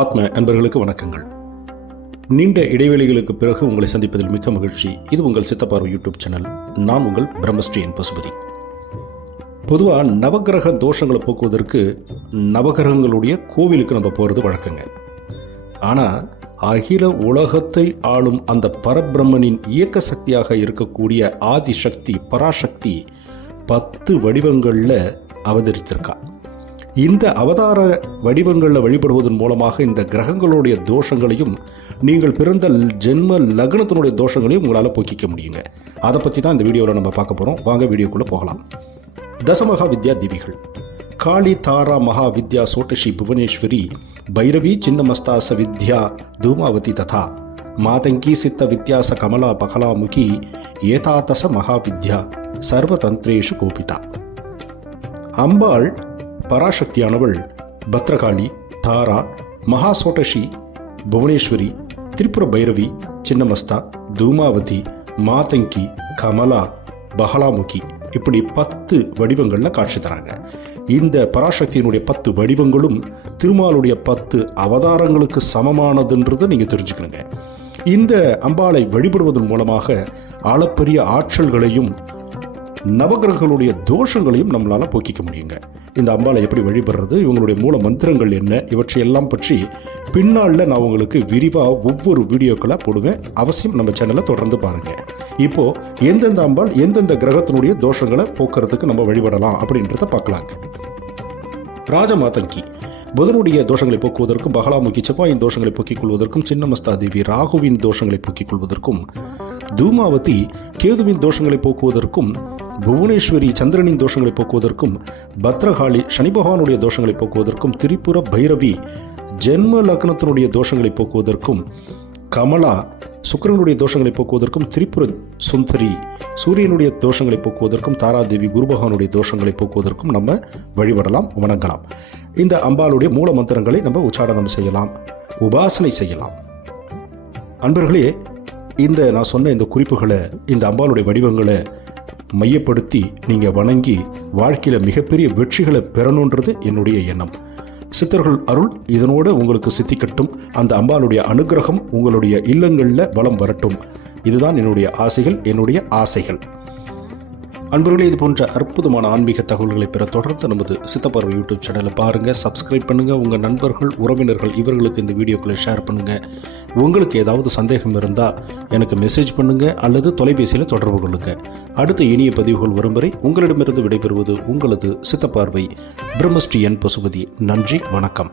ஆத்ம அன்பர்களுக்கு வணக்கங்கள். நீண்ட இடைவெளிகளுக்கு பிறகு உங்களை சந்திப்பதில் மிக்க மகிழ்ச்சி. இது உங்கள் சித்தப்பார்வை யூடியூப் சேனல். நான் உங்கள் பிரம்மஸ்ரீ என் பசுபதி. பொதுவாக நவகிரக தோஷங்களை போக்குவதற்கு நவகிரகங்களுடைய கோவிலுக்கு நம்ம போகிறது வழக்கங்க. ஆனால் அகில உலகத்தை ஆளும் அந்த பரபிரம்மனின் இயக்க சக்தியாக இருக்கக்கூடிய ஆதிசக்தி பராசக்தி 10 வடிவங்களில் அவதரித்திருக்கா. இந்த அவதார வடிவங்களில் வழிபடுவதன் மூலமாக இந்த கிரகங்களுடைய தோஷங்களையும் நீங்கள் பிறந்த ஜென்ம லக்னத்தினுடைய தோஷங்களையும் உங்களால் போக்கிக்க முடியுங்க. அதை பற்றி தான் இந்த வீடியோவில் நம்ம பார்க்க போகிறோம். வாங்க வீடியோக்குள்ளே போகலாம். தசமகா வித்யா தேவிகள் காளி, தாரா, மகா வித்யா, சோட்டஷி, புவனேஸ்வரி, பைரவி, சின்னமஸ்தாச வித்யா, தூமாவதி ததா மாதங்கி, சித்த வித்யாச, கமலா, பகலாமுகி, ஏதாதச மகாவித்யா, சர்வதந்திரேஷு கோபிதா. அம்பாள் பராசக்தியானவள் பத்ரகாளி, தாரா, மகா சோட்டஷி, புவனேஸ்வரி, திரிபுர பைரவி, சின்னமஸ்தா, தூமாவதி, மாதங்கி, கமலா, பகலாமுகி இப்படி 10 வடிவங்களில் காட்சி தராங்க. இந்த பராசக்தியினுடைய 10 வடிவங்களும் திருமாலுடைய 10 அவதாரங்களுக்கு சமமானதுன்றதை நீங்கள் தெரிஞ்சுக்கணுங்க. இந்த அம்பாளை வழிபடுவதன் மூலமாக ஆளப்பெரிய ஆற்றல்களையும் நவகிரகங்களுடைய தோஷங்களையும் நம்மளால் போக்கிக்க முடியுங்க. இந்த அம்பாளை எப்படி வழிபடுறது, இவங்களுடைய மூல மந்திரங்கள் என்ன, இவற்றையெல்லாம் பற்றி பின்னாளில் நான் உங்களுக்கு விரிவாக ஒவ்வொரு வீடியோக்களாக போடுவேன். அவசியம் நம்ம சேனலை தொடர்ந்து பாருங்கள். இப்போது எந்தெந்த அம்பாள் எந்தெந்த கிரகத்தினுடைய தோஷங்களை போக்குறதுக்கு நம்ம வழிபடலாம் அப்படின்றத பார்க்கலாங்க. ராஜமாதங்கி புதனுடைய தோஷங்களை போக்குவதற்கும், பகலாமுகி செவ்வாயின் தோஷங்களை போக்கிக் கொள்வதற்கும், சின்னமஸ்தா தேவி ராகுவின் தோஷங்களை போக்கிக் கொள்வதற்கும், தூமாவதி கேதுவின் தோஷங்களை போக்குவதற்கும், புவனேஸ்வரி சந்திரனின் தோஷங்களை போக்குவதற்கும், பத்ரகாளி சனி பகவானுடைய தோஷங்களை போக்குவதற்கும், திரிபுர பைரவி ஜென்ம லக்னத்தினுடைய தோஷங்களை போக்குவதற்கும், கமலா சுக்கிரனுடைய தோஷங்களை போக்குவதற்கும், திரிபுர சுந்தரி சூரியனுடைய தோஷங்களை போக்குவதற்கும், தாராதேவி குரு பகவானுடைய தோஷங்களை போக்குவதற்கும் நம்ம வழிபடலாம், வணங்கலாம். இந்த அம்பாளுடைய மூல மந்திரங்களை நம்ம உச்சாரணம் செய்யலாம், உபாசனை செய்யலாம். அன்பர்களே, இந்த நான் சொன்ன இந்த குறிப்புகளை, இந்த அம்பாளுடைய வடிவங்களை மையப்படுத்தி நீங்கள் வணங்கி வாழ்க்கையில் மிகப்பெரிய வெற்றிகளை பெறணுன்றது என்னுடைய எண்ணம். சித்தர்கள் அருள் இதனோடு உங்களுக்கு சித்திக்கட்டும். அந்த அம்பாளுடைய அனுகிரகம் உங்களுடைய இல்லங்களில் வலம் வரட்டும். இதுதான் என்னுடைய ஆசைகள், என்னுடைய ஆசைகள். அன்பர்களே, இது போன்ற அற்புதமான ஆன்மீக தகவல்களை பெற தொடர்ந்து நமது சித்தப்பார்வை யூடியூப் சேனலை பாருங்கள், சப்ஸ்கிரைப் பண்ணுங்கள். உங்கள் நண்பர்கள், உறவினர்கள் இவர்களுக்கு இந்த வீடியோக்களை ஷேர் பண்ணுங்கள். உங்களுக்கு ஏதாவது சந்தேகம் இருந்தால் எனக்கு மெசேஜ் பண்ணுங்கள் அல்லது தொலைபேசியில் தொடர்பு கொள்ளுங்கள். அடுத்த இனிய பதிவுகள் வரும் வரை உங்களிடமிருந்து விடைபெறுவது உங்களது சித்தப்பார்வை பிரம்மஸ்ரீ என் பசுபதி. நன்றி, வணக்கம்.